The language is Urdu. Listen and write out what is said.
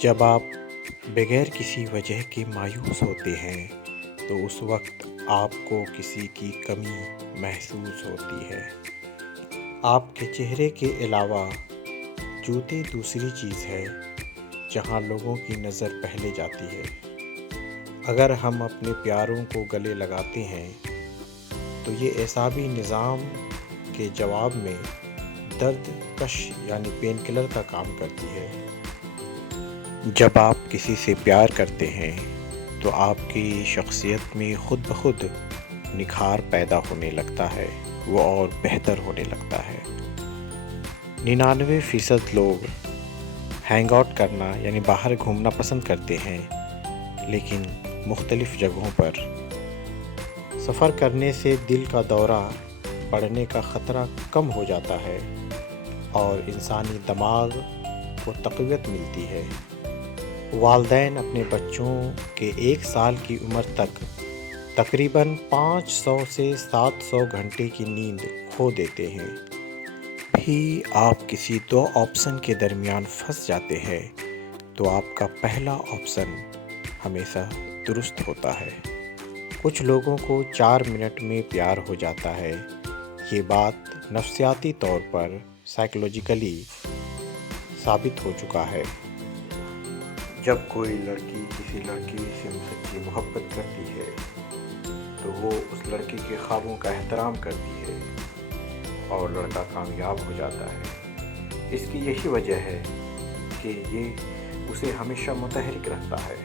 جب آپ بغیر کسی وجہ کے مایوس ہوتے ہیں تو اس وقت آپ کو کسی کی کمی محسوس ہوتی ہے۔ آپ کے چہرے کے علاوہ جوتے دوسری چیز ہے جہاں لوگوں کی نظر پہلے جاتی ہے۔ اگر ہم اپنے پیاروں کو گلے لگاتے ہیں تو یہ اعصابی نظام کے جواب میں درد کش یعنی پین کلر کا کام کرتی ہے۔ جب آپ کسی سے پیار کرتے ہیں تو آپ کی شخصیت میں خود بخود نکھار پیدا ہونے لگتا ہے، وہ اور بہتر ہونے لگتا ہے۔ 99% لوگ ہینگ آؤٹ کرنا یعنی باہر گھومنا پسند کرتے ہیں، لیکن مختلف جگہوں پر سفر کرنے سے دل کا دورہ پڑنے کا خطرہ کم ہو جاتا ہے اور انسانی دماغ کو تقویت ملتی ہے۔ والدین اپنے بچوں کے 1 سال کی عمر تک تقریباً 500 سے 700 گھنٹے کی نیند کھو دیتے ہیں۔ بھی آپ کسی 2 آپشن کے درمیان پھنس جاتے ہیں تو آپ کا پہلا آپشن ہمیشہ درست ہوتا ہے۔ کچھ لوگوں کو 4 منٹ میں پیار ہو جاتا ہے۔ یہ بات نفسیاتی طور پر سائیکولوجیکلی ثابت ہو چکا ہے۔ جب کوئی لڑکی کسی لڑکی سے سچی محبت کرتی ہے تو وہ اس لڑکی کے خوابوں کا احترام کرتی ہے اور لڑکا کامیاب ہو جاتا ہے۔ اس کی یہی وجہ ہے کہ یہ اسے ہمیشہ متحرک رکھتا ہے۔